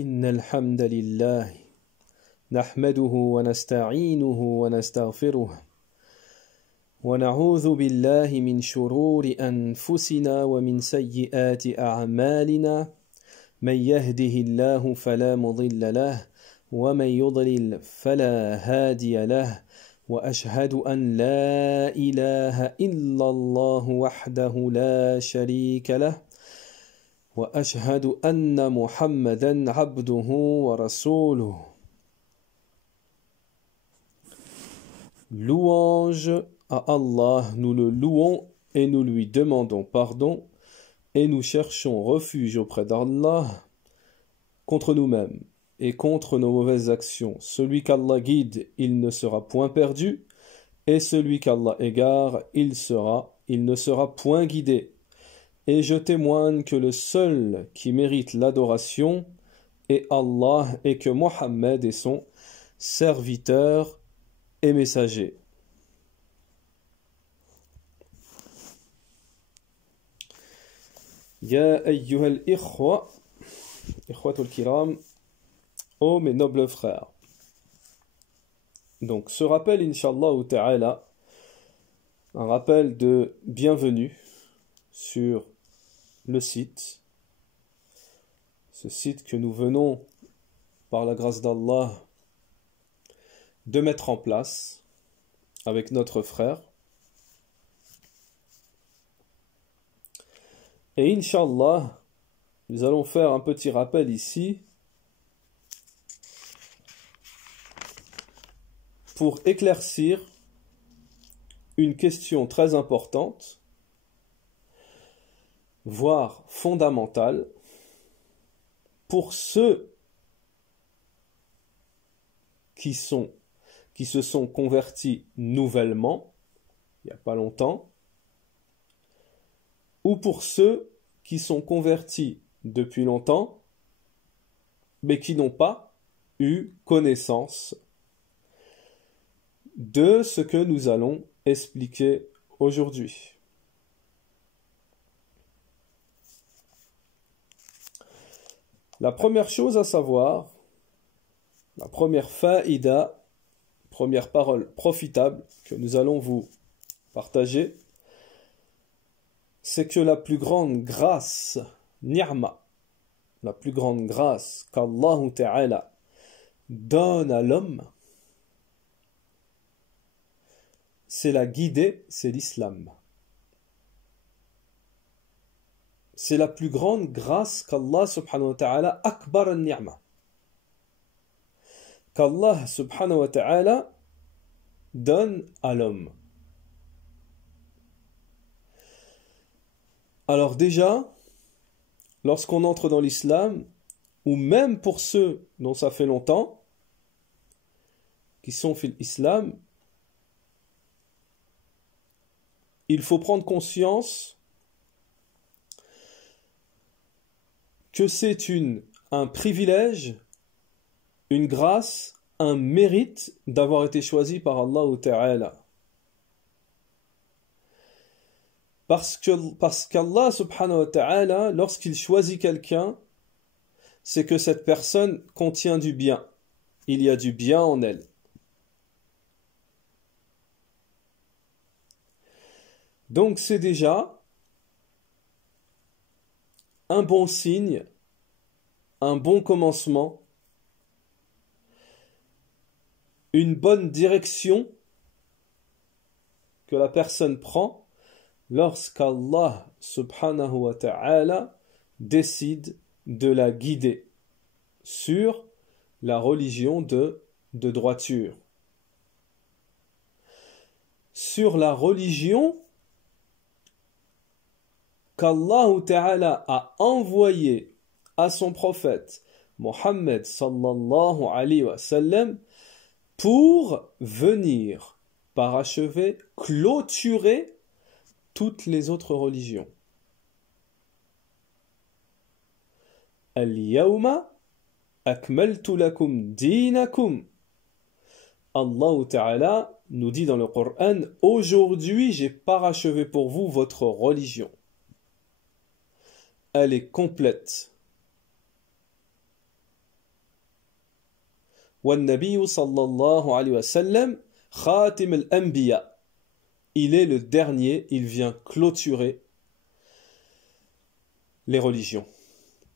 إن الحمد لله نحمده ونستعينه ونستغفره ونعوذ بالله من شرور أنفسنا ومن سيئات أعمالنا من يهده الله فلا مضل له ومن يضلل فلا هادي له وأشهد أن لا إله إلا الله وحده لا شريك له وأشهد أن محمدا عبده ورسوله. Louange à Allah, nous le louons et nous lui demandons pardon et nous cherchons refuge auprès d'Allah contre nous-mêmes et contre nos mauvaises actions. Celui qu'Allah guide, il ne sera point perdu, et celui qu'Allah égare, il ne sera point guidé. Et je témoigne que le seul qui mérite l'adoration est Allah et que Mohammed est son serviteur et messager. Ya ayyuhal ikhwa, ikhwatul kiram, ô mes nobles frères. Donc ce rappel, Inch'Allah ta'ala, un rappel de bienvenue sur le site, ce site que nous venons, par la grâce d'Allah, de mettre en place avec notre frère. Et Inch'Allah, nous allons faire un petit rappel ici pour éclaircir une question très importante, voire fondamentale, pour ceux qui se sont convertis nouvellement, il n'y a pas longtemps, ou pour ceux qui sont convertis depuis longtemps, mais qui n'ont pas eu connaissance de ce que nous allons expliquer aujourd'hui. La première chose à savoir, la première faïda, première parole profitable que nous allons vous partager, c'est que la plus grande grâce, ni'ma, la plus grande grâce qu'Allah Ta'ala donne à l'homme, c'est la guidée, c'est l'islam. C'est la plus grande grâce qu'Allah subhanahu wa ta'ala akbar al-ni'ma. Qu'Allah subhanahu wa ta'ala donne à l'homme. Alors déjà, lorsqu'on entre dans l'islam, ou même pour ceux dont ça fait longtemps, qui sont fil islam, il faut prendre conscience que c'est un privilège, une grâce, un mérite d'avoir été choisi par Allah Ta'ala. Parce qu'Allah subhanahu wa ta'ala, lorsqu'il choisit quelqu'un, c'est que cette personne contient du bien. Il y a du bien en elle. Donc c'est déjà un bon signe, un bon commencement, une bonne direction que la personne prend lorsqu'Allah subhanahu wa ta'ala décide de la guider sur la religion de droiture. Sur la religion qu'Allah Ta'ala a envoyé à son prophète Mohammed sallallahu alayhi wa sallam pour venir parachever, clôturer toutes les autres religions. Al-yawma akmaltu lakum dinakum. Allah Ta'ala nous dit dans le Coran, aujourd'hui j'ai parachevé pour vous votre religion. Elle est complète. والنبي صلى الله عليه وسلم خاتم الأنبياء. Il est le dernier, il vient clôturer les religions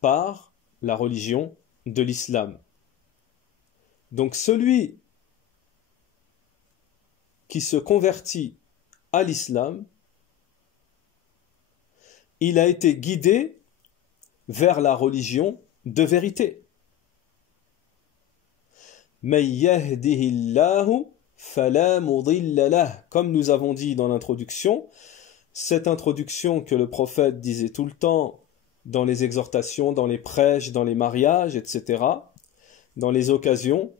par la religion de l'islam. Donc celui qui se convertit à l'islam, il a été guidé vers la religion de vérité. Comme nous avons dit dans l'introduction, cette introduction que le prophète disait tout le temps dans les exhortations, dans les prêches, dans les mariages, etc., dans les occasions,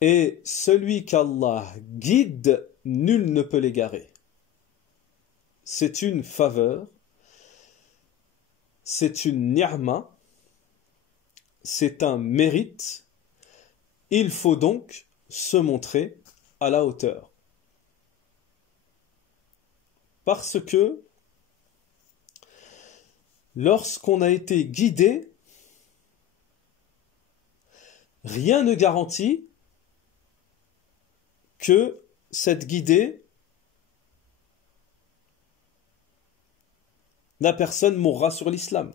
et celui qu'Allah guide, nul ne peut l'égarer. C'est une faveur, c'est une ni'ma, c'est un mérite. Il faut donc se montrer à la hauteur. Parce que lorsqu'on a été guidé, rien ne garantit que cette guidée, la personne mourra sur l'islam.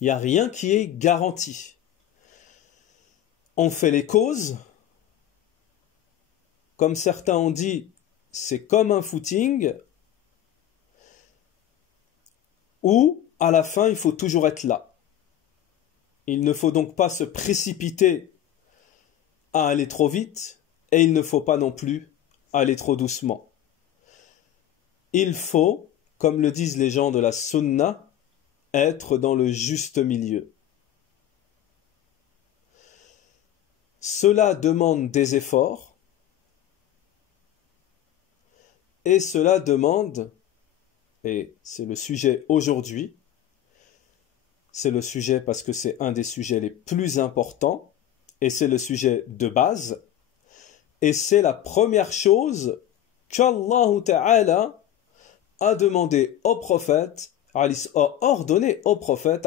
Il n'y a rien qui est garanti. On fait les causes, comme certains ont dit, c'est comme un footing, où à la fin il faut toujours être là. Il ne faut donc pas se précipiter à aller trop vite, et il ne faut pas non plus aller trop doucement. Il faut, comme le disent les gens de la sunna, être dans le juste milieu. Cela demande des efforts, et cela demande, et c'est le sujet aujourd'hui, c'est le sujet parce que c'est un des sujets les plus importants, et c'est le sujet de base, et c'est la première chose qu'Allah Ta'ala a demandé au prophète, a ordonné au prophète,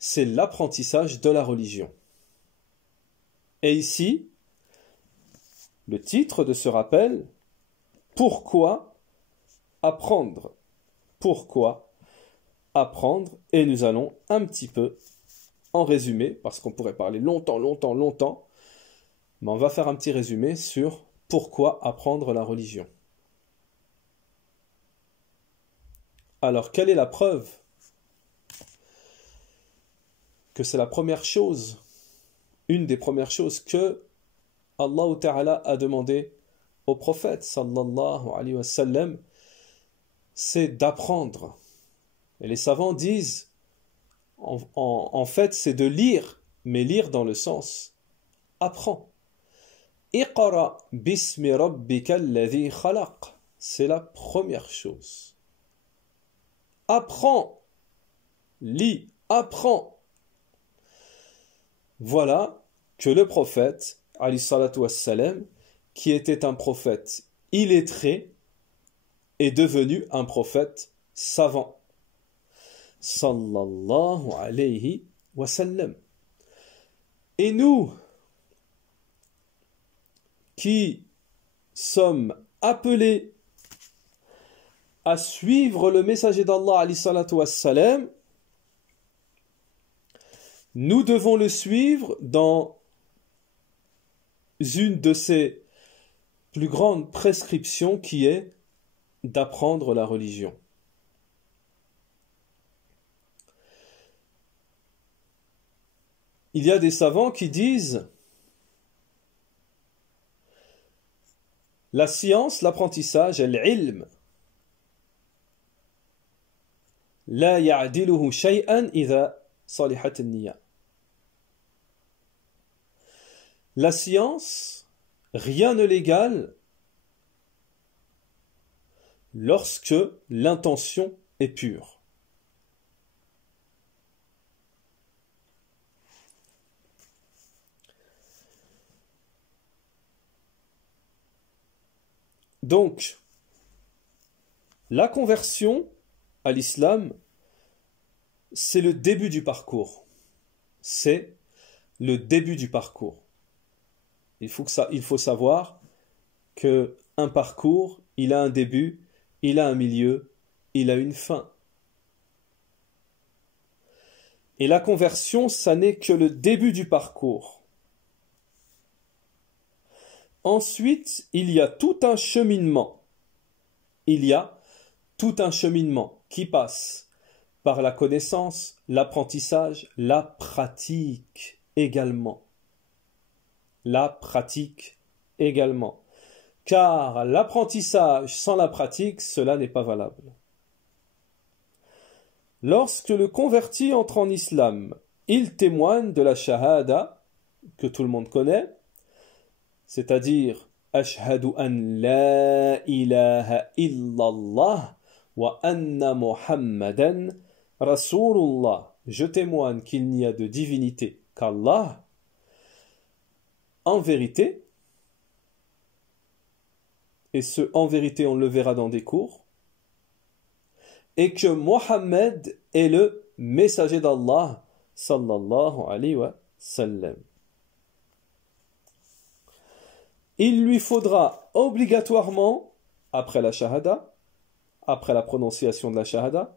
c'est l'apprentissage de la religion. Et ici, le titre de ce rappel, pourquoi apprendre? Pourquoi apprendre? Et nous allons un petit peu en résumé, parce qu'on pourrait parler longtemps, mais on va faire un petit résumé sur pourquoi apprendre la religion. Alors, quelle est la preuve que c'est la première chose, une des premières choses que Allah Ta'ala a demandé au prophète sallallahu alayhi wa sallam, c'est d'apprendre. Et les savants disent, en fait, c'est de lire, mais lire dans le sens apprends. Iqra bismi rabbika alladhi khalaq. C'est la première chose. Apprends. Lis, apprends. Voilà que le prophète, alayhi salatu wassalam, qui était un prophète illettré, est devenu un prophète savant. Sallallahu alayhi wa sallam. Et nous, qui sommes appelés à suivre le messager d'Allah alayhi salatu wassalam, nous devons le suivre dans une de ses plus grandes prescriptions qui est d'apprendre la religion. Il y a des savants qui disent la science, l'apprentissage, l'ilm, la ya'diluhu shay'an idha salihat an-niyya. La science, rien ne l'égale lorsque l'intention est pure. Donc, la conversion à l'islam c'est le début du parcours. C'est le début du parcours. Il faut savoir qu'un parcours, il a un début, il a un milieu, il a une fin. Et la conversion, ça n'est que le début du parcours. Ensuite, il y a tout un cheminement. Il y a tout un cheminement qui passe par la connaissance, l'apprentissage, la pratique également. La pratique également. Car l'apprentissage sans la pratique, cela n'est pas valable. Lorsque le converti entre en islam, il témoigne de la shahada, que tout le monde connaît, c'est-à-dire Ashhadu an la ilaha illallah wa anna Muhammadan Rasulullah. Je témoigne qu'il n'y a de divinité qu'Allah. En vérité, et ce en vérité on le verra dans des cours, et que Mohammed est le messager d'Allah sallallahu alayhi wa sallam. Il lui faudra obligatoirement, après la shahada, après la prononciation de la shahada,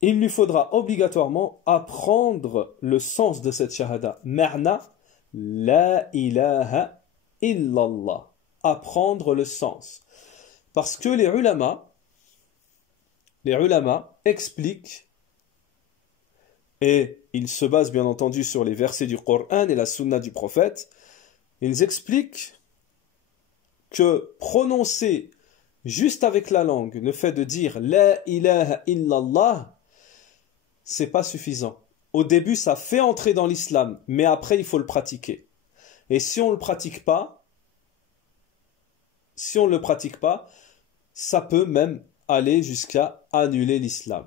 il lui faudra obligatoirement apprendre le sens de cette shahada. Ma'na la ilaha illallah. Apprendre le sens. Parce que les ulama expliquent, et ils se basent bien entendu sur les versets du Coran et la sunna du prophète, ils expliquent que prononcer juste avec la langue, le fait de dire la ilaha illallah, c'est pas suffisant. Au début, ça fait entrer dans l'islam, mais après, il faut le pratiquer. Et si on ne le pratique pas, ça peut même aller jusqu'à annuler l'islam.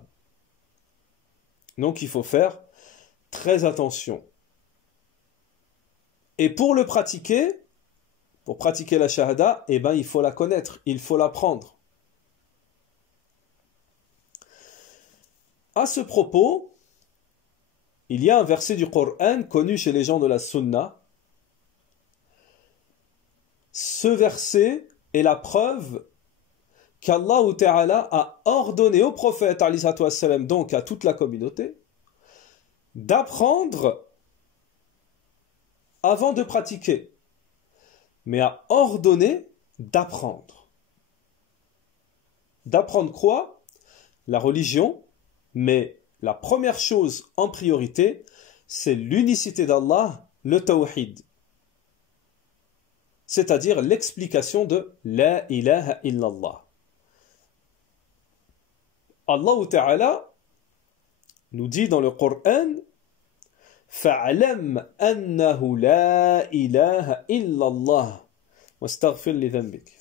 Donc, il faut faire très attention. Et pour le pratiquer, pour pratiquer la shahada, eh ben, il faut la connaître, il faut l'apprendre. À ce propos, il y a un verset du Coran connu chez les gens de la Sunna. Ce verset est la preuve qu'Allah Ta'ala a ordonné au prophète, donc à toute la communauté, d'apprendre avant de pratiquer, mais a ordonné d'apprendre. D'apprendre quoi? La religion, mais la première chose en priorité, c'est l'unicité d'Allah, le tawhid. C'est-à-dire l'explication de la ilaha illallah. Allah Ta'ala nous dit dans le Coran فَعْلَمْ أَنَّهُ لَا إِلَهَ إِلَّا اللَّهُ وَاسْتَغْفِرْ لِذَنْبِكَ.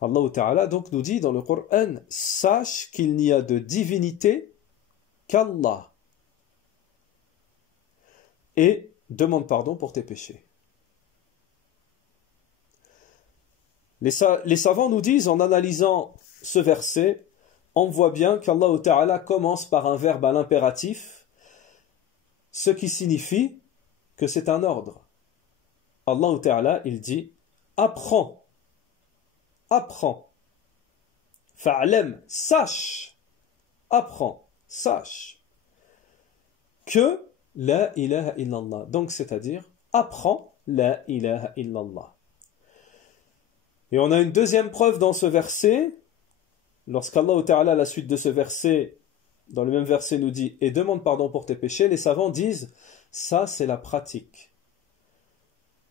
Allah Ta'ala donc nous dit dans le Coran, sache qu'il n'y a de divinité qu'Allah et demande pardon pour tes péchés. Les savants nous disent, en analysant ce verset, on voit bien qu'Allah Ta'ala commence par un verbe à l'impératif, ce qui signifie que c'est un ordre. Allah Ta'ala, il dit, apprends, apprends. Fa'alam, sache, apprends, sache, que la ilaha illallah. Donc, c'est-à-dire, apprends la ilaha illallah. Et on a une deuxième preuve dans ce verset, lorsqu'Allah Ta'ala, à la suite de ce verset, dans le même verset nous dit « Et demande pardon pour tes péchés », les savants disent « Ça, c'est la pratique ».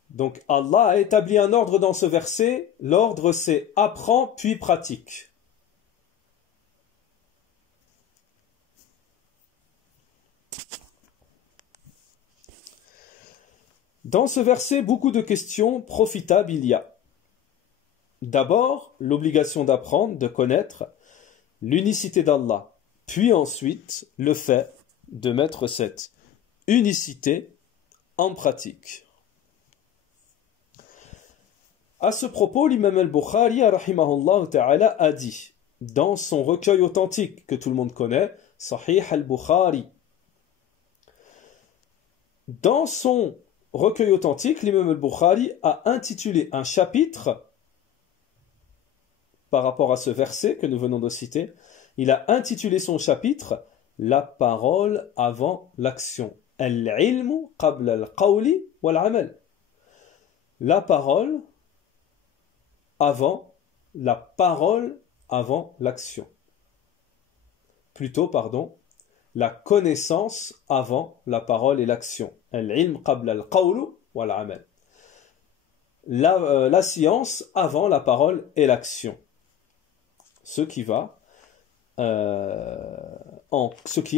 Donc Allah a établi un ordre dans ce verset, l'ordre c'est « Apprends puis pratique ». Dans ce verset, beaucoup de questions profitables il y a. D'abord, l'obligation d'apprendre, de connaître l'unicité d'Allah, puis ensuite le fait de mettre cette unicité en pratique. À ce propos, l'imam al-Bukhari rahimahullah ta'ala a dit, dans son recueil authentique que tout le monde connaît, Sahih al-Bukhari. Dans son recueil authentique, l'imam al-Bukhari a intitulé un chapitre par rapport à ce verset que nous venons de citer. Il a intitulé son chapitre « La parole avant l'action ». Al-ilmu qabla al-qawli wal-amal. La parole avant l'action. Plutôt, pardon, la connaissance avant la parole et l'action. Al-ilm qabla al-qawlu wal-amal. La science avant la parole et l'action. Ce qui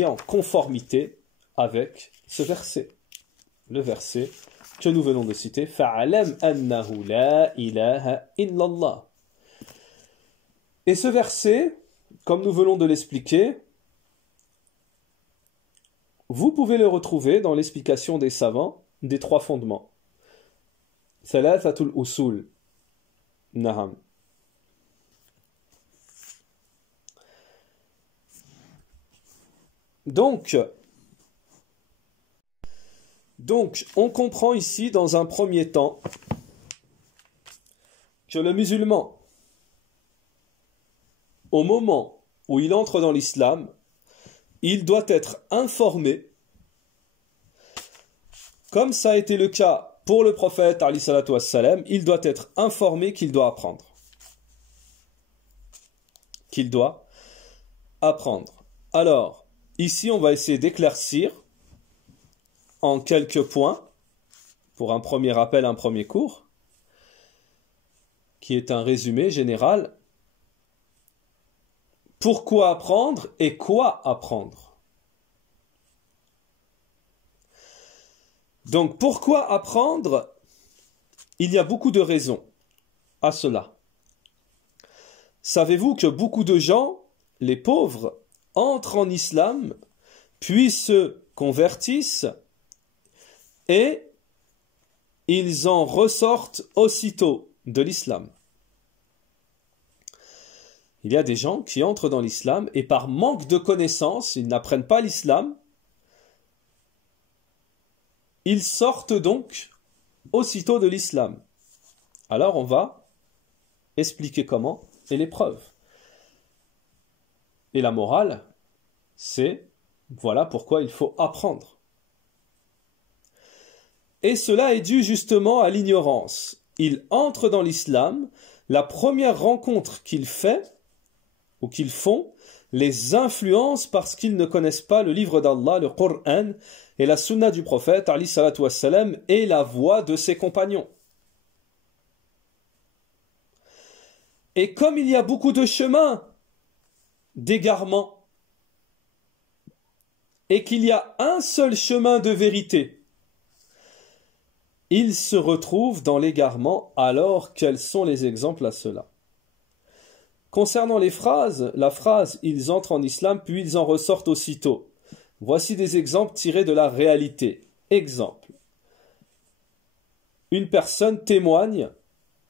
est en conformité avec ce verset. Le verset que nous venons de citer. Fa'alam annahu la ilaha illallah. Et ce verset, comme nous venons de l'expliquer, vous pouvez le retrouver dans l'explication des savants des trois fondements. Thalathatul usul. Naham. Donc, on comprend ici dans un premier temps que le musulman, au moment où il entre dans l'islam, il doit être informé, comme ça a été le cas pour le prophète, alayhi salatu wassalam, il doit être informé qu'il doit apprendre. Alors, ici, on va essayer d'éclaircir en quelques points, pour un premier rappel, un premier cours, qui est un résumé général. Pourquoi apprendre et quoi apprendre? Donc, pourquoi apprendre? Il y a beaucoup de raisons à cela. Savez-vous que beaucoup de gens, les pauvres, entrent en islam, puis se convertissent et ils en ressortent aussitôt de l'islam. Il y a des gens qui entrent dans l'islam et par manque de connaissances, ils n'apprennent pas l'islam, ils sortent donc aussitôt de l'islam. Alors on va expliquer comment et les preuves. Et la morale, c'est voilà pourquoi il faut apprendre. Et cela est dû justement à l'ignorance. Il entre dans l'islam, la première rencontre qu'il fait, ou qu'ils font, les influence parce qu'ils ne connaissent pas le livre d'Allah, le Coran, et la sunna du prophète, alayhi salatu wassalam, et la voie de ses compagnons. Et comme il y a beaucoup de chemins d'égarement, et qu'il y a un seul chemin de vérité, ils se retrouvent dans l'égarement. Alors quels sont les exemples à cela? Concernant les phrases, la phrase « ils entrent en islam puis ils en ressortent aussitôt ». Voici des exemples tirés de la réalité. Exemple. Une personne témoigne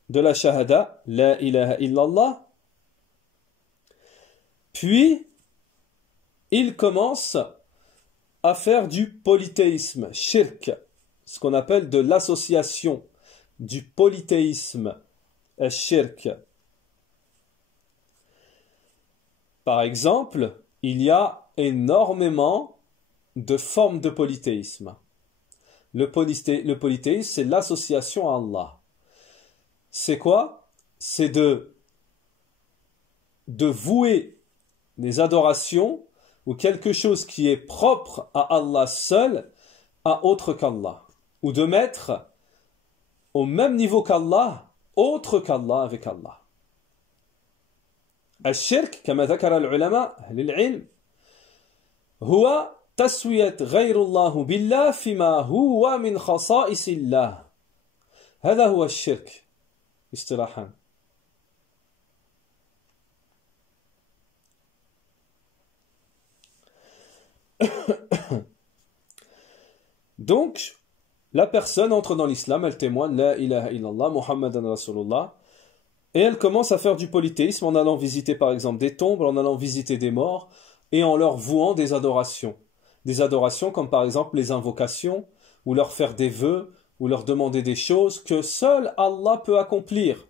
de la shahada « la ilaha illallah ». Puis, il commence à faire du polythéisme, shirk, ce qu'on appelle de l'association, du polythéisme, shirk. Par exemple, il y a énormément de formes de polythéisme. Le polythéisme, c'est l'association à Allah. C'est quoi? C'est de vouer des adorations ou quelque chose qui est propre à Allah seul à autre qu'Allah. Ou de mettre au même niveau qu'Allah, autre qu'Allah avec Allah. الشرك كما ذكر العلماء أهل العلم هو تسوية غير الله بالله فيما هو من خصائص الله. هذا هو الشرك اصطلاحا. Donc, la personne entre dans l'islam, elle témoigne La ilaha illallah, Muhammadan Rasulullah, et elle commence à faire du polythéisme en allant visiter par exemple des tombes, en allant visiter des morts, et en leur vouant des adorations. Des adorations comme par exemple les invocations, ou leur faire des vœux, ou leur demander des choses que seul Allah peut accomplir.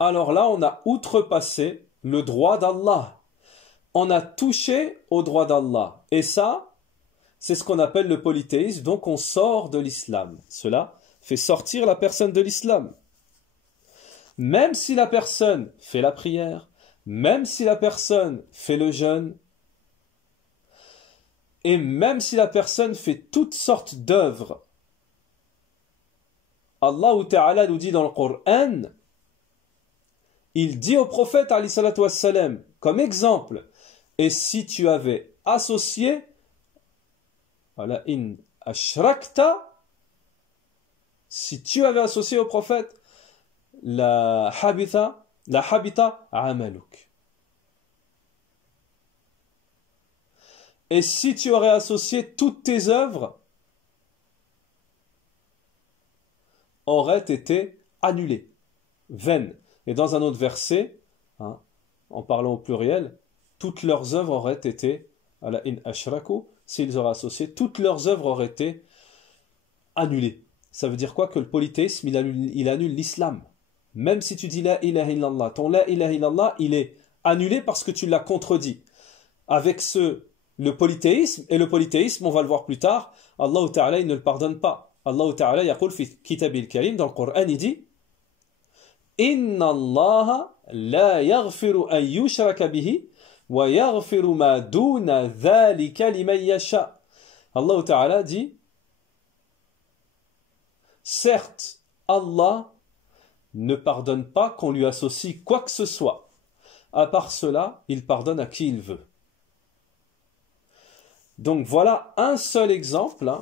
Alors là, on a outrepassé le droit d'Allah. On a touché au droit d'Allah. Et ça, c'est ce qu'on appelle le polythéisme, donc on sort de l'islam. Cela fait sortir la personne de l'islam. Même si la personne fait la prière, même si la personne fait le jeûne, et même si la personne fait toutes sortes d'œuvres, Allah Ta'ala nous dit dans le Coran, il dit au prophète alayhi salatu wassalam, comme exemple, et si tu avais associé, voilà, in ashrakta, si tu avais associé au prophète, la habita amaluk. Et si tu aurais associé toutes tes œuvres, auraient été annulées, vaines. Et dans un autre verset, en parlant au pluriel, toutes leurs œuvres auraient été, ala in ashraku, s'ils auraient associé, toutes leurs œuvres auraient été annulées. Ça veut dire quoi? Que le polythéisme, il annule l'islam. Même si tu dis la ilaha illallah, ton la ilaha illallah, il est annulé parce que tu l'as contredit. Avec le polythéisme, et le polythéisme, on va le voir plus tard, Allah Ta'ala, il ne le pardonne pas. Allah Ta'ala, yaqul fi kitabil karim, dans le Coran, il dit Inna Allah la yaghfiru an yushraka bihi wa yaghfiru ma duna dhalika liman yasha. Allah Ta'ala dit certes, Allah ne pardonne pas qu'on lui associe quoi que ce soit. À part cela, il pardonne à qui il veut. Donc voilà un seul exemple,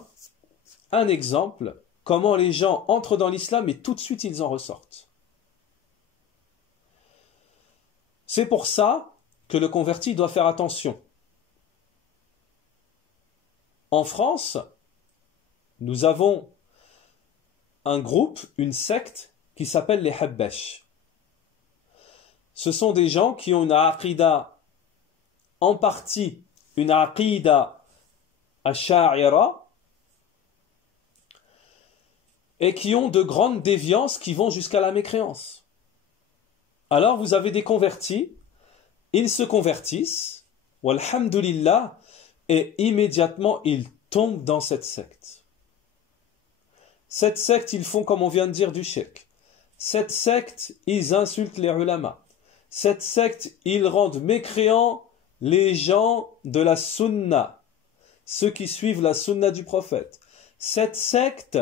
un exemple, comment les gens entrent dans l'islam et tout de suite ils en ressortent. C'est pour ça que le converti doit faire attention. En France, nous avons un groupe, une secte qui s'appelle les Habbash. Ce sont des gens qui ont une aqida, en partie une aqida ash'a'ira, et qui ont de grandes déviances qui vont jusqu'à la mécréance. Alors vous avez des convertis, ils se convertissent, walhamdulillah, et immédiatement ils tombent dans cette secte. Cette secte, ils font comme on vient de dire du shirk. Cette secte, ils insultent les ulama. Cette secte, ils rendent mécréants les gens de la sunna, ceux qui suivent la sunna du prophète. Cette secte,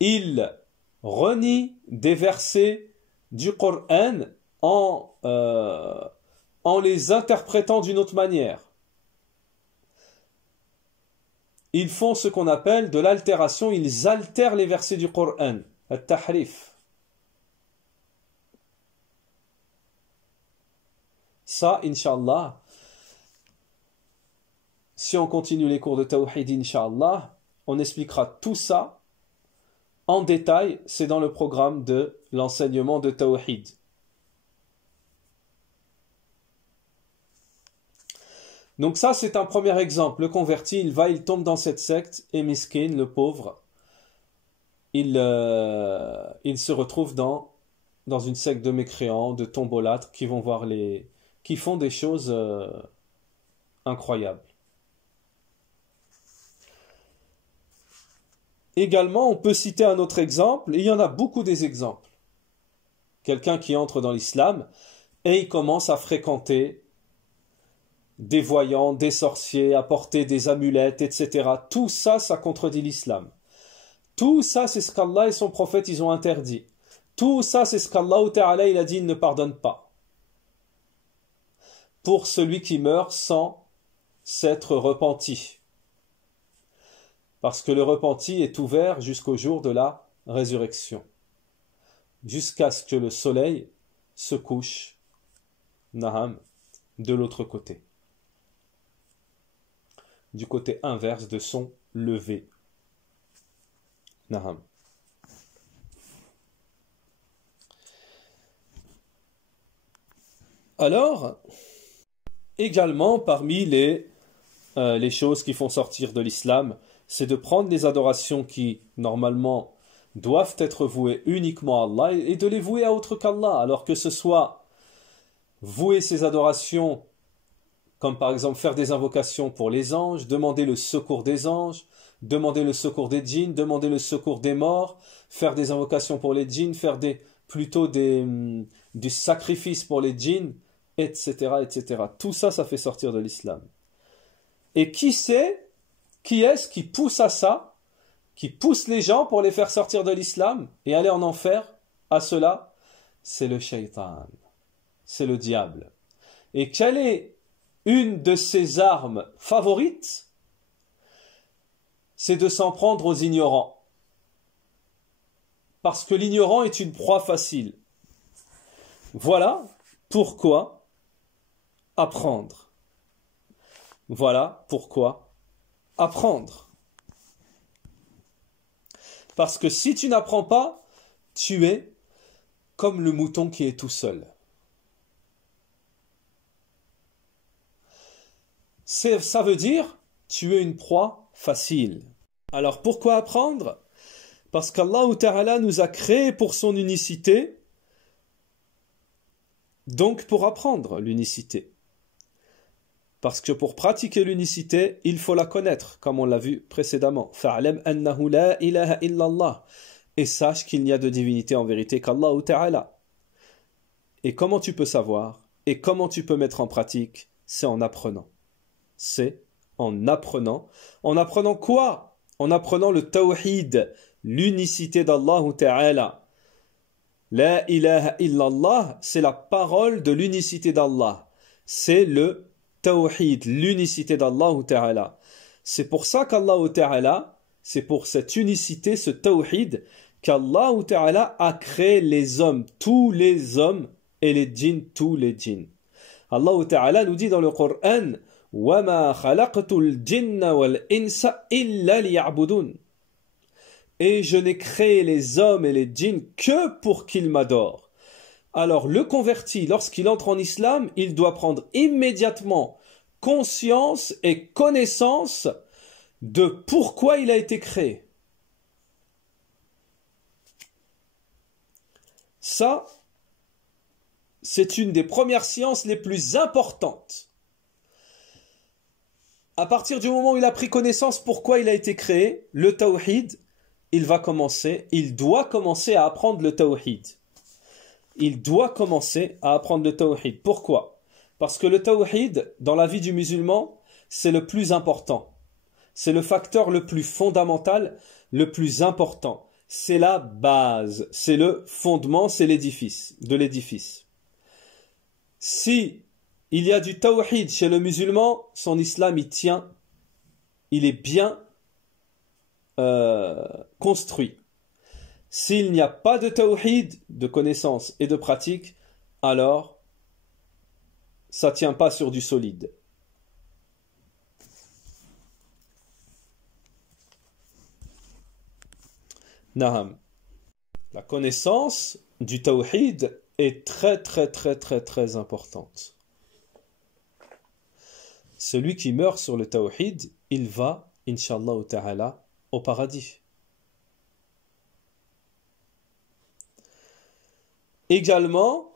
ils renient des versets du Coran en les interprétant d'une autre manière. Ils font ce qu'on appelle de l'altération, ils altèrent les versets du Coran, al-tahrif. Ça, Inch'Allah, si on continue les cours de Tawhid, Inch'Allah, on expliquera tout ça en détail, c'est dans le programme de l'enseignement de Tawhid. Donc ça, c'est un premier exemple. Le converti, il tombe dans cette secte, et miskin, le pauvre, il se retrouve dans une secte de mécréants, de tombolâtres, qui font des choses incroyables. Également, on peut citer un autre exemple, et il y en a beaucoup des exemples. Quelqu'un qui entre dans l'islam, et il commence à fréquenter des voyants, des sorciers, à porter des amulettes, etc. Tout ça, ça contredit l'islam. Tout ça, c'est ce qu'Allah et son prophète, ils ont interdit. Tout ça, c'est ce qu'Allah Ta'ala, il a dit, il ne pardonne pas. Pour celui qui meurt sans s'être repenti. Parce que le repenti est ouvert jusqu'au jour de la résurrection. Jusqu'à ce que le soleil se couche, naham, de l'autre côté. Du côté inverse de son lever. Naham. Alors, Également, parmi les choses qui font sortir de l'islam, c'est de prendre des adorations qui, normalement, doivent être vouées uniquement à Allah et de les vouer à autre qu'Allah, alors que ce soit vouer ces adorations, comme par exemple faire des invocations pour les anges, demander le secours des anges, demander le secours des djinns, demander le secours des morts, faire des invocations pour les djinns, plutôt du sacrifice pour les djinns, etc., etc. Tout ça, ça fait sortir de l'islam. Et qui est-ce qui pousse à ça, qui pousse les gens pour les faire sortir de l'islam et aller en enfer à cela? C'est le shaitan, c'est le diable. Et quelle est une de ses armes favorites? C'est de s'en prendre aux ignorants. Parce que l'ignorant est une proie facile. Voilà pourquoi apprendre. Voilà pourquoi apprendre. Parce que si tu n'apprends pas, tu es comme le mouton qui est tout seul. Ça veut dire, tu es une proie facile. Alors pourquoi apprendre? Parce qu'Allah Ta'ala nous a créés pour son unicité, donc pour apprendre l'unicité. Parce que pour pratiquer l'unicité, il faut la connaître, comme on l'a vu précédemment. Fa'alam annahu la ilaha illallah. Et sache qu'il n'y a de divinité en vérité qu'Allah Ta'ala. Et comment tu peux savoir? Et comment tu peux mettre en pratique? C'est en apprenant. C'est en apprenant. En apprenant quoi? En apprenant le tawhid, l'unicité d'Allah Ta'ala. La ilaha illallah, c'est la parole de l'unicité d'Allah. C'est le tawhid, l'unicité d'Allah Ta'ala. C'est pour ça qu'Allah Ta'ala, c'est pour cette unicité, ce tawhid, qu'Allah Ta'ala a créé les hommes, tous les hommes, et les djinns, tous les djinns. Allah Ta'ala nous dit dans le Coran, وَمَا خَلَقْتُ الْجِنَّ وَالْإِنسَ إِلَّا لِيَعْبُدُونَ. Et je n'ai créé les hommes et les djinns que pour qu'ils m'adorent. Alors le converti, lorsqu'il entre en islam, il doit prendre immédiatement conscience et connaissance de pourquoi il a été créé. Ça, c'est une des premières sciences les plus importantes. À partir du moment où il a pris connaissance pourquoi il a été créé, le tawhid, il doit commencer à apprendre le tawhid. Il doit commencer à apprendre le tawhid. Pourquoi? Parce que le tawhid, dans la vie du musulman, c'est le plus important. C'est le facteur le plus fondamental, le plus important. C'est la base, c'est le fondement, c'est l'édifice, de l'édifice. Si il y a du tawhid chez le musulman, son islam il tient, il est bien construit. S'il n'y a pas de tawhid, de connaissance et de pratique, alors ça ne tient pas sur du solide. Naham. La connaissance du tawhid est très très très très très importante. Celui qui meurt sur le tawhid, il va, Inch'Allah ta'ala, au paradis. Également,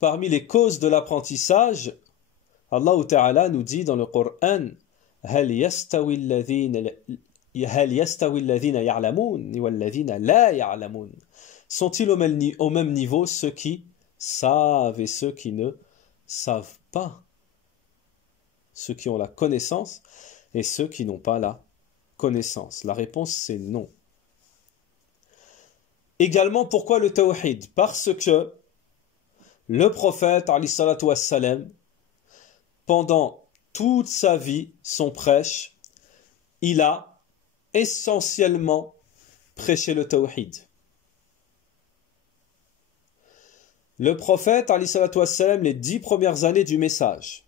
parmi les causes de l'apprentissage, Allah Ta'ala nous dit dans le Coran هل يستوي الذين يعلمون والذين لا يعلمون. Sont-ils au même niveau ceux qui savent et ceux qui ne savent pas? Ceux qui ont la connaissance et ceux qui n'ont pas la connaissance. La réponse c'est non. Également, pourquoi le tawhid? Parce que le prophète, alayhi salatu wassalam, pendant toute sa vie, son prêche, il a essentiellement prêché le tawhid. Le prophète, alayhi salatu wassalam, les 10 premières années du message,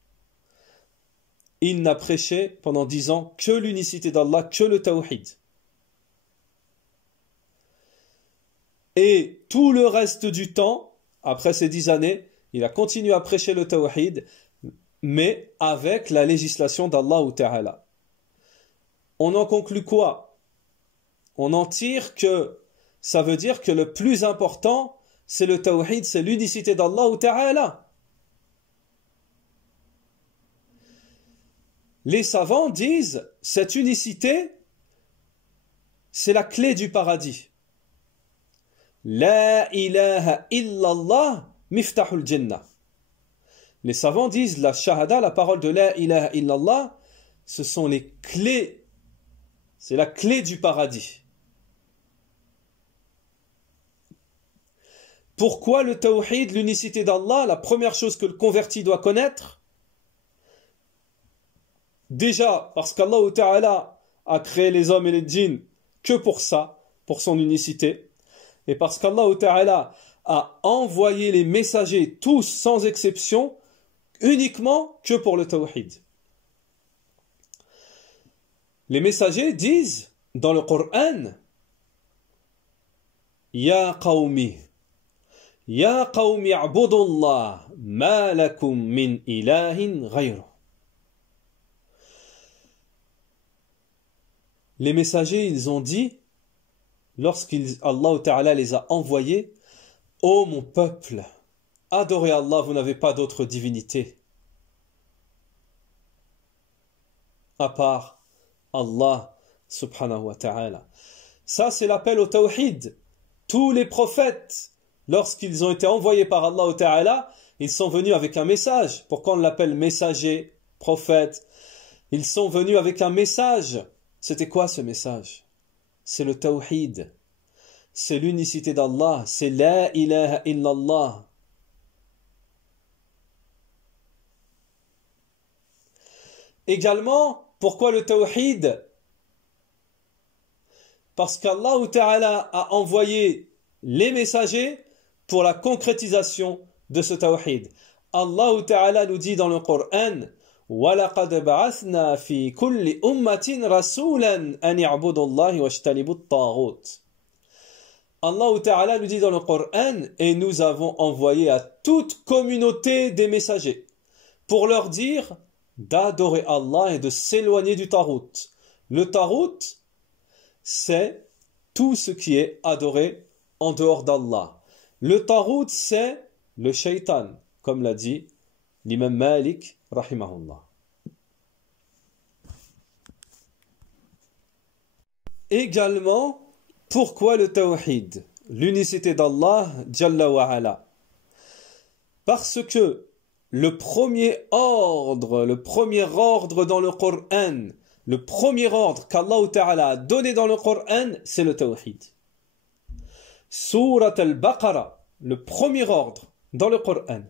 il n'a prêché pendant 10 ans que l'unicité d'Allah, que le tawhid. Et tout le reste du temps, après ces 10 années, il a continué à prêcher le tawhid, mais avec la législation d'Allah Ta'ala. On en conclut quoi? On en tire que ça veut dire que le plus important, c'est le tawhid, c'est l'unicité d'Allah Ta'ala. Les savants disent, cette unicité, c'est la clé du paradis. La ilaha illallah miftahul jannah. Les savants disent, la shahada, la parole de la ilaha illallah, ce sont les clés, c'est la clé du paradis. Pourquoi le tawhid, l'unicité d'Allah, la première chose que le converti doit connaître? Déjà, parce qu'Allah Ta'ala a créé les hommes et les djinns que pour ça, pour son unicité. Et parce qu'Allah Ta'ala a envoyé les messagers, tous sans exception, uniquement que pour le tawhid. Les messagers disent dans le Coran, Ya qawmi, Ya qawmi a'budullah, ma lakum min ilahin ghayruh. Les messagers, ils ont dit, lorsqu'Allah Ta'ala les a envoyés, ô mon peuple, adorez Allah, vous n'avez pas d'autre divinité à part Allah subhanahu wa ta'ala. Ça, c'est l'appel au tawhid. Tous les prophètes, lorsqu'ils ont été envoyés par Allah Ta'ala, ils sont venus avec un message. Pourquoi on l'appelle messager, prophète? Ils sont venus avec un message. C'était quoi ce message? C'est le tawhid. C'est l'unicité d'Allah. C'est la ilaha illallah. Également, pourquoi le tawhid? Parce qu'Allah Ta'ala a envoyé les messagers pour la concrétisation de ce tawhid. Allah Ta'ala nous dit dans le Coran, وَلَقَدْ بَعَثْنَا فِي كُلِّ أُمَّةٍ رَسُولًا أَنِ اعْبُدُوا اللَّهِ وَاجْتَنِبُوا الطَّاغُوتَ. Allah Ta'ala nous dit dans le Coran, et nous avons envoyé à toute communauté des messagers pour leur dire d'adorer Allah et de s'éloigner du tarout. Le tarout, c'est tout ce qui est adoré en dehors d'Allah. Le tarout, c'est le shaitan, comme l'a dit l'imam Malik, rahimahullah. Également, pourquoi le tawhid? L'unicité d'Allah, Jalla wa ala. Parce que le premier ordre dans le Coran, le premier ordre qu'Allah Ta'ala a donné dans le Coran, c'est le tawhid. Surat al-Baqarah, le premier ordre dans le Coran.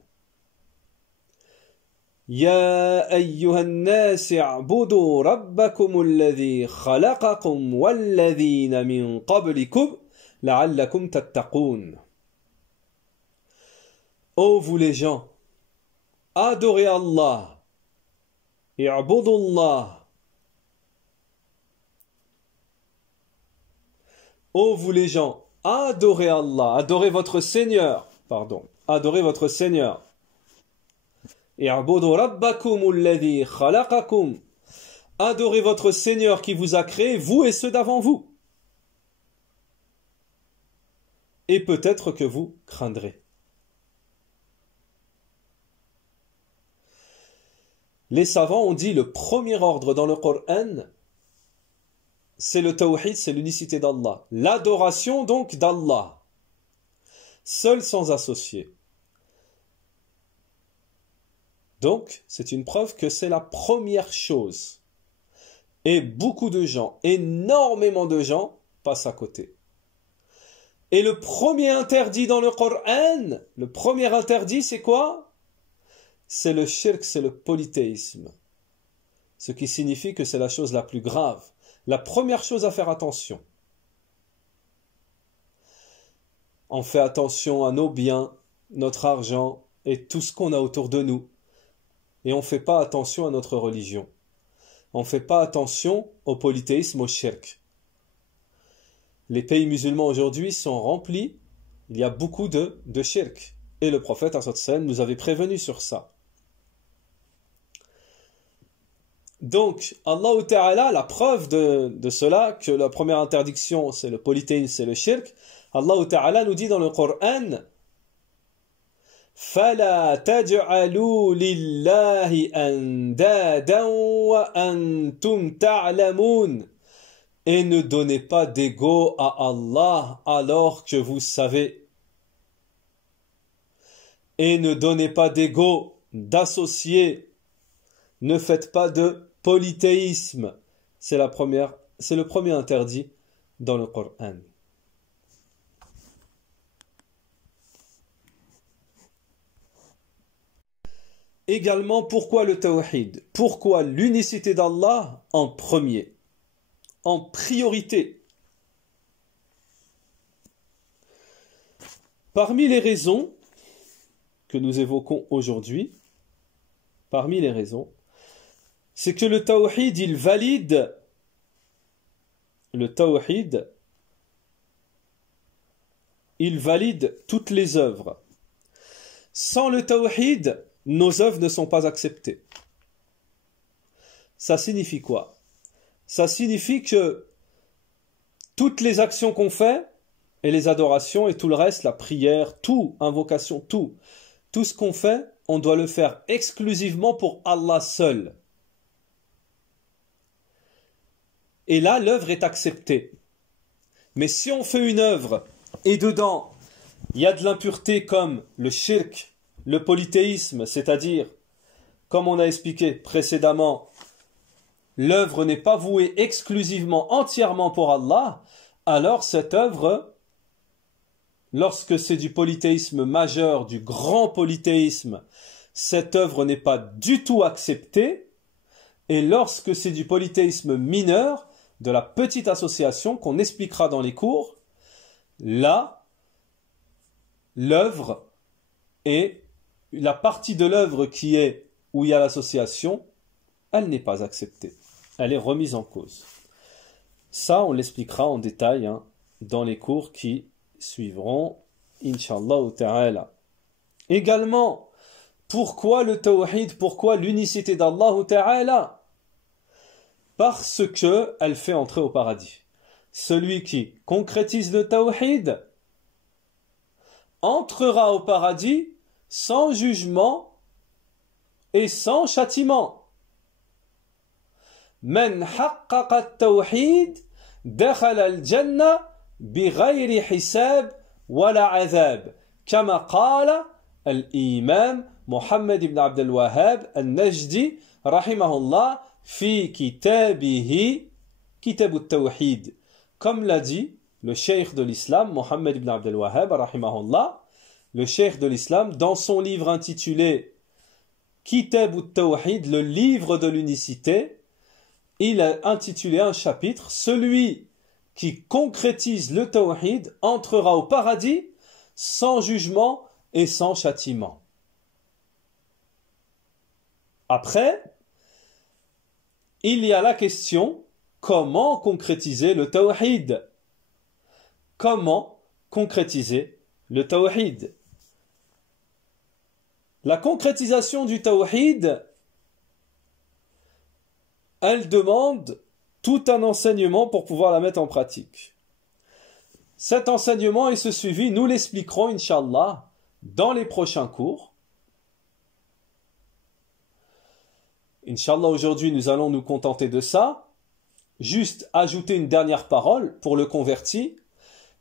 Ya ayyuhan nas i'budu rabbakum alladhi khalaqakum walladhina min qablikum la'allakum tattaqun. Ô vous les gens, adorez Allah, i'budullah. Ô vous les gens, adorez Allah, adorez votre Seigneur, adorez votre Seigneur. I'budu rabbakum alladhi khalaqakum. Adorez votre Seigneur qui vous a créé, vous et ceux d'avant vous. Et peut-être que vous craindrez. Les savants ont dit le premier ordre dans le Coran, c'est le tawhid, c'est l'unicité d'Allah. L'adoration donc d'Allah, seul sans associé. Donc, c'est une preuve que c'est la première chose. Et beaucoup de gens, énormément de gens, passent à côté. Et le premier interdit dans le Coran, le premier interdit, c'est quoi? C'est le shirk, c'est le polythéisme. Ce qui signifie que c'est la chose la plus grave. La première chose à faire attention. On fait attention à nos biens, notre argent et tout ce qu'on a autour de nous. Et on ne fait pas attention à notre religion. On ne fait pas attention au polythéisme, au shirk. Les pays musulmans aujourd'hui sont remplis, il y a beaucoup de shirk. Et le prophète, sallallahu alayhi wa sallam, nous avait prévenu sur ça. Donc, Allah Ta'ala, la preuve de cela, que la première interdiction, c'est le polythéisme, c'est le shirk, Allah Ta'ala nous dit dans le Coran, فَلَا تَجْعَلُوا لِلَّهِ أَنْدَادًا وَأَنْتُمْ تَعْلَمُونَ. Et ne donnez pas d'ego à Allah alors que vous savez. Et ne donnez pas d'ego, d'associés. Ne faites pas de polythéisme. C'est le premier interdit dans le Coran. Également, pourquoi le tawhid? Pourquoi l'unicité d'Allah en premier, en priorité? Parmi les raisons que nous évoquons aujourd'hui, c'est que le tawhid, il valide toutes les œuvres. Sans le tawhid, nos œuvres ne sont pas acceptées. Ça signifie quoi? Ça signifie que toutes les actions qu'on fait, et les adorations et tout le reste, la prière, tout, invocation, tout ce qu'on fait, on doit le faire exclusivement pour Allah seul. Et là, l'œuvre est acceptée. Mais si on fait une œuvre, et dedans, il y a de l'impureté comme le shirk, le polythéisme, c'est-à-dire, comme on a expliqué précédemment, l'œuvre n'est pas vouée exclusivement, entièrement pour Allah, alors cette œuvre, lorsque c'est du polythéisme majeur, du grand polythéisme, cette œuvre n'est pas du tout acceptée, et lorsque c'est du polythéisme mineur, de la petite association qu'on expliquera dans les cours, là, l'œuvre est la partie de l'œuvre qui est où il y a l'association, elle n'est pas acceptée. Elle est remise en cause. Ça, on l'expliquera en détail dans les cours qui suivront, Inch'Allah ta'ala. Également, pourquoi le tawhid, pourquoi l'unicité d'Allah ta'ala? Parce que elle fait entrer au paradis. Celui qui concrétise le tawhid entrera au paradis sans jugement et sans châtiment. من حقق التوحيد دخل الجنة بغير حساب ولا عذاب كما قال الإمام محمد بن عبد الوهاب النجدي رحمه الله في كتابه كتاب التوحيد. Comme l'a dit le cheikh de l'islam Mohammed ibn Abdel Wahhab rahimahullah, le cheikh de l'islam, dans son livre intitulé Kitab al-Tawhid, le livre de l'unicité, il a intitulé un chapitre, celui qui concrétise le tawhid entrera au paradis sans jugement et sans châtiment. Après, il y a la question, comment concrétiser le tawhid? Comment concrétiser le tawhid? La concrétisation du tawhid, elle demande tout un enseignement pour pouvoir la mettre en pratique. Cet enseignement et ce suivi, nous l'expliquerons, Inch'Allah, dans les prochains cours. Inch'Allah, aujourd'hui, nous allons nous contenter de ça. Juste ajouter une dernière parole pour le converti.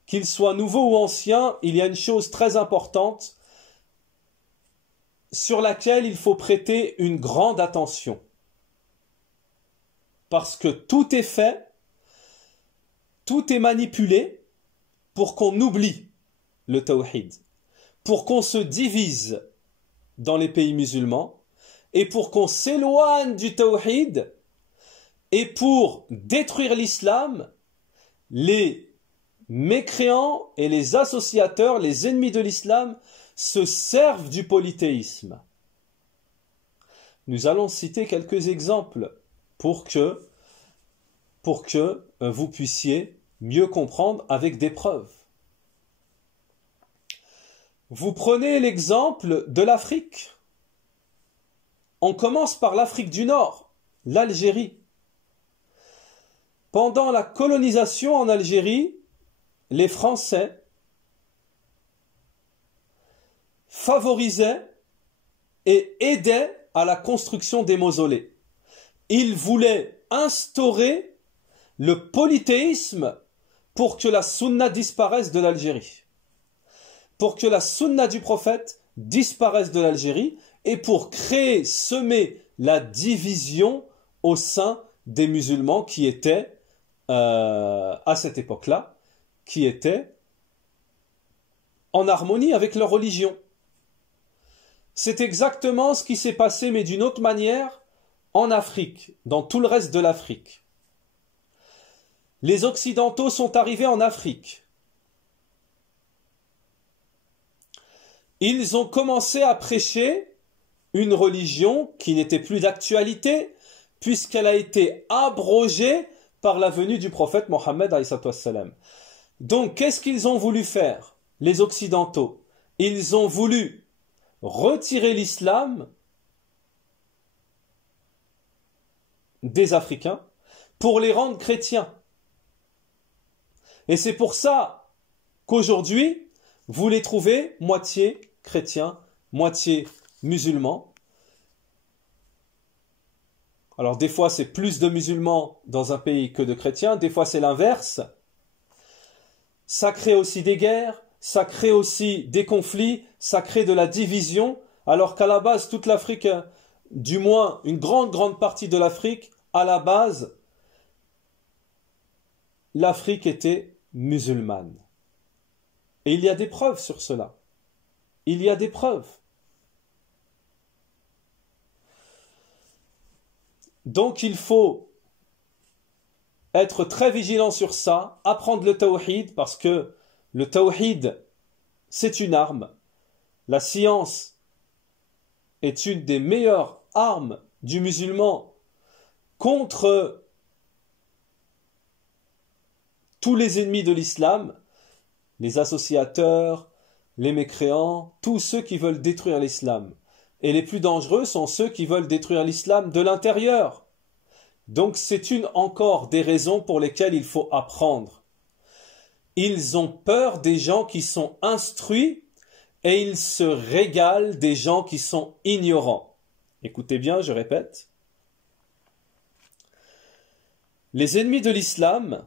Qu'il soit nouveau ou ancien, il y a une chose très importante sur laquelle il faut prêter une grande attention. Parce que tout est fait, tout est manipulé pour qu'on oublie le tawhid, pour qu'on se divise dans les pays musulmans et pour qu'on s'éloigne du tawhid et pour détruire l'islam, les mécréants et les associateurs, les ennemis de l'islam se servent du polythéisme. Nous allons citer quelques exemples pour que vous puissiez mieux comprendre avec des preuves. Vous prenez l'exemple de l'Afrique. On commence par l'Afrique du Nord, l'Algérie. Pendant la colonisation en Algérie, les Français favorisaient et aidaient à la construction des mausolées. Ils voulaient instaurer le polythéisme pour que la sunna disparaisse de l'Algérie. Pour que la sunna du prophète disparaisse de l'Algérie et pour créer, semer la division au sein des musulmans qui étaient, à cette époque-là, qui étaient en harmonie avec leur religion. C'est exactement ce qui s'est passé, mais d'une autre manière, en Afrique, dans tout le reste de l'Afrique. Les Occidentaux sont arrivés en Afrique. Ils ont commencé à prêcher une religion qui n'était plus d'actualité, puisqu'elle a été abrogée par la venue du prophète Mohammed alayhi salam. Donc, qu'est-ce qu'ils ont voulu faire, les Occidentaux? Ils ont voulu retirer l'islam des Africains pour les rendre chrétiens. Et c'est pour ça qu'aujourd'hui, vous les trouvez moitié chrétiens, moitié musulmans. Alors des fois c'est plus de musulmans dans un pays que de chrétiens, des fois c'est l'inverse. Ça crée aussi des guerres, ça crée aussi des conflits, ça crée de la division, alors qu'à la base toute l'Afrique, du moins une grande partie de l'Afrique, à la base, l'Afrique était musulmane. Et il y a des preuves sur cela. Il y a des preuves. Donc il faut être très vigilant sur ça, apprendre le tawhid, parce que le tawhid, c'est une arme. La science est une des meilleures armes du musulman contre tous les ennemis de l'islam, les associateurs, les mécréants, tous ceux qui veulent détruire l'islam. Et les plus dangereux sont ceux qui veulent détruire l'islam de l'intérieur. Donc c'est une encore des raisons pour lesquelles il faut apprendre. Ils ont peur des gens qui sont instruits et ils se régalent des gens qui sont ignorants. Écoutez bien, je répète. Les ennemis de l'islam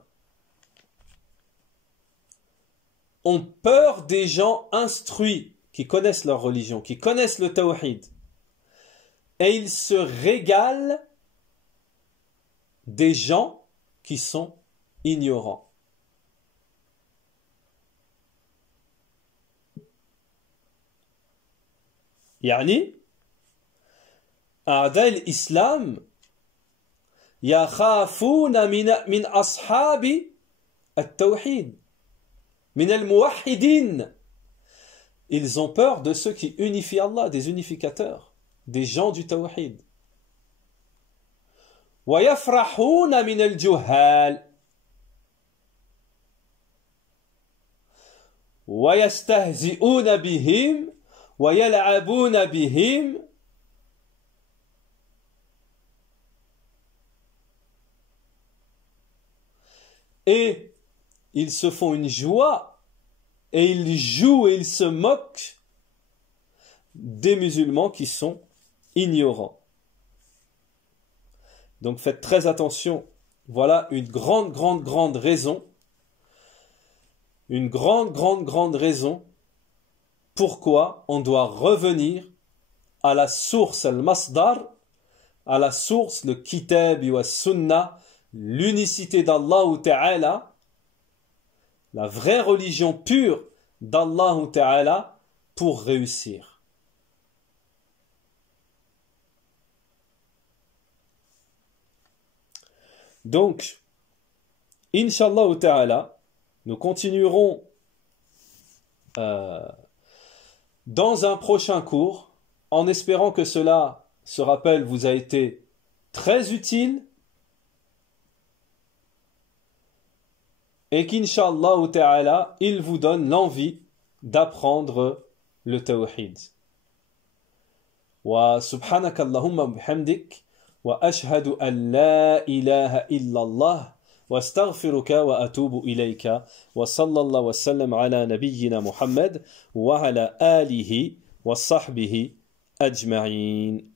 ont peur des gens instruits qui connaissent leur religion, qui connaissent le tawhid. Et ils se régalent des gens qui sont ignorants. يعني أعداء الإسلام يخافون من أصحاب التوحيد من الموحدين. Ils ont peur de ceux qui unifient Allah, des unificateurs, des gens du tawhid. ويفرحون من الجهال ويستهزئون بهم ويلعبون بهم et ils se font une joie et ils jouent et ils se moquent des musulmans qui sont ignorants. Donc faites très attention. Voilà une grande raison. Une grande raison pourquoi on doit revenir à la source, al-masdar, à la source, le kitab wa sunnah, l'unicité d'Allah Ta'ala, la vraie religion pure d'Allah Ta'ala pour réussir. Donc, Inch'Allah Ta'ala, nous continuerons dans un prochain cours, en espérant que cela, ce rappel vous a été très utile et qu'Inch'Allah Ta'ala, il vous donne l'envie d'apprendre le tawhid. Wa subhanakallahumma bihamdik وأشهد أن لا إله إلا الله واستغفرك وأتوب إليك وصلى الله وسلم على نبينا محمد وعلى آله وصحبه أجمعين.